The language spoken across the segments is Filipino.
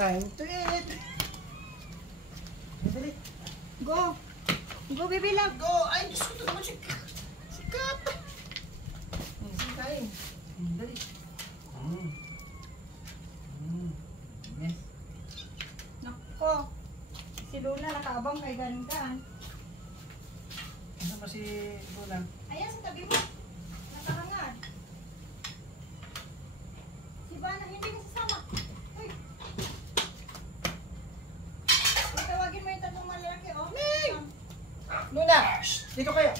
Time to eat. Dali. Go. Go, baby love. Go. Ay, Diyos ko ito naman si Kat. Sige tayo. Dali. Yes. Nako. Si Luna nakaabang kay Gangan. Ano ba si Luna? Ayan sa tabi mo. Nakahangad. Si Bana hindi ka sasama. Uy. Tawagin mo yung tatlong malalaki, oh. Ning! Luna! Shh! Dito kayo.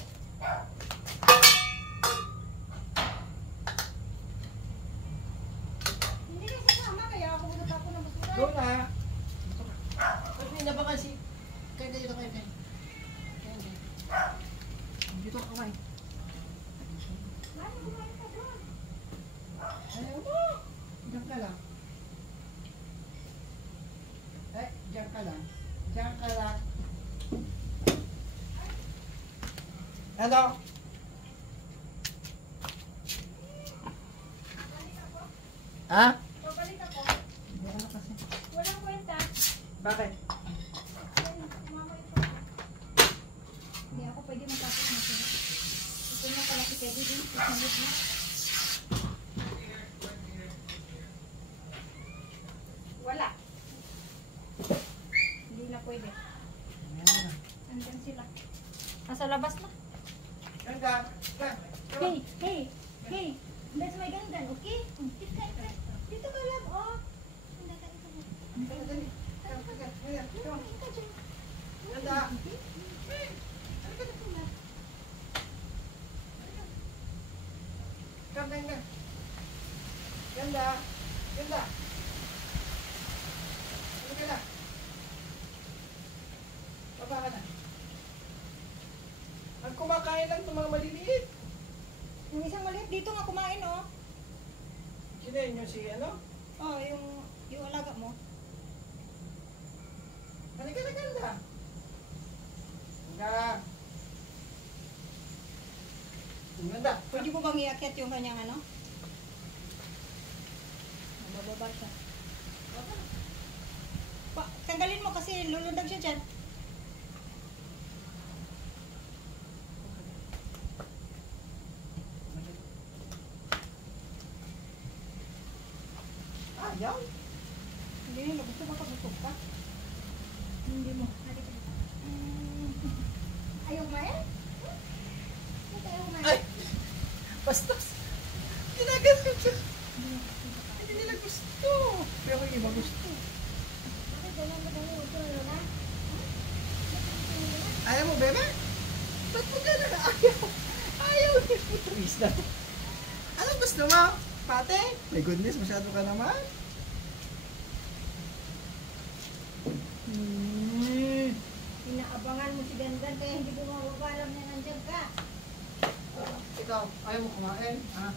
Hindi ka sasama, kaya ako natapo ng basura. Luna! Dito ka. Ba't may nabangan si... Kaya dito kayo. Kaya. Dito ka kayo. Lalo, kumain ka doon. Ayaw mo! Diyan ka lang. Diyan ka lang. Diyan ka lang. Ano? Ha? Babalik ako. Hindi ka na kasi. Walang kwenta. Bakit? Mama ito. Hindi ako pwede magpapit na siya. Ito na pala si Teddy din. Susunod na. Wala. Hindi na pwede. Ayan. Andyan sila. Nasa labas na. Ganda. Hey, hey, hey. That's my gandan, okay? Dito ka, dito ka lang, oh. Hindi ka, dito ka. Dali. Ganda. Ganda. Ganda. Ganda. Ganda na. Baba ka na. Ang kumakain lang itong mga maliliit. Yung isang maliit dito nga kumain, oh. Sino yun yung si ano? Oh, yung alaga mo. Halika na ganda. Ganda. Ganda. Pwede mo bang iakyat yung kanyang ano? Bababa siya. Tanggalin mo kasi lulundag siya dyan. Ayaw. Hindi nila gusto baka busog ka. Hindi mo. Ayaw kumain? Ba't ayaw kumain? Ay! Bastos! Ginagat ko siya. Hindi nila gusto. Pero yung iba gusto. Bakit ganyan ba ganyan? Gusto nila na? Ayaw mo, bebe? Ba't mo gano'n? Ayaw. Ayaw. Please na. Ano gusto mo? Pate? My goodness, masyado ka naman. Inaabangan mo si Gandan kaya hindi mo mababalam na nandiyan ka. Ikaw, ayaw mo kumain? Ha?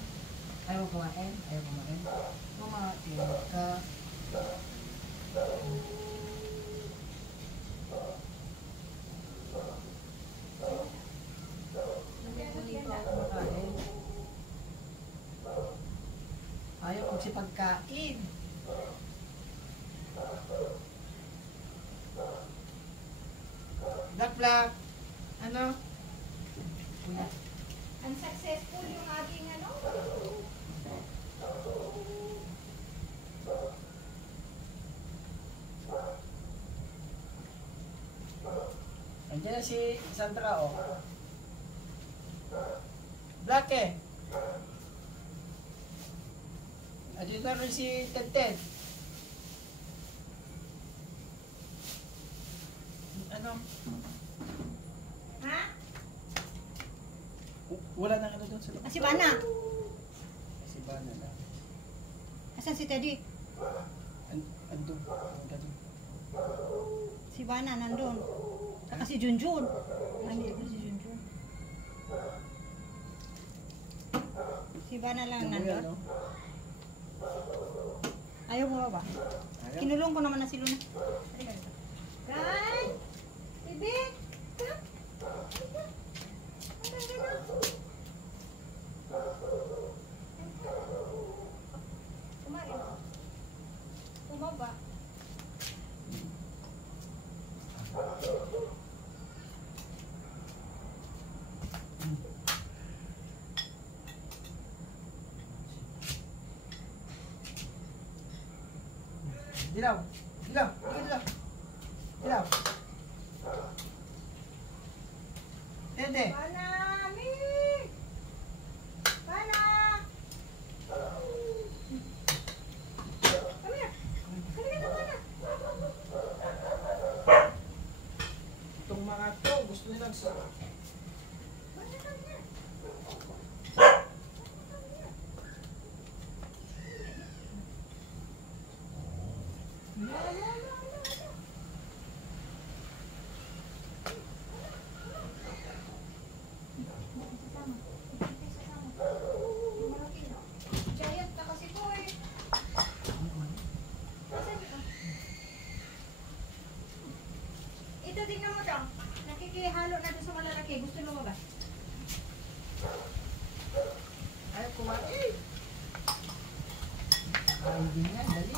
Ayaw mo kumain? Ayaw mo kumain? Kumain ka. Kumakain. Ayaw magsipagkain. Black. Ano? Kuya. Unsuccessful yung ating ano? Andiyan na si Sandra, oh. Black eh. Andiyan na rin si Ted. Ano? Ha? Wala nang ano doon sa loob. Si Bana. Si Bana lang. Asan si Teddy? Andun. Andun. Si Bana nandun. Saka si Junjun. Nandito si Junjun. Si Bana lang Tingnan mo nandun. yan, oh. Ayaw mo ba? Ayaw. Kinulong ko naman na si Luna. Guys! Ibig! Come! Kumain. Tumaba. Dilaw. Dilaw. Dilaw. Dilaw. Tende. Pana, Mi! Pana! Come here. Halika na, Pana. Itong mga to, gusto nilang sa... Pana, come here. Giant na kasi po eh. Ito, tingnan mo daw. Nakikihalo na doon sa malalaki. Gusto mo ba? Ayaw kumain. Ay, din yan. Dali.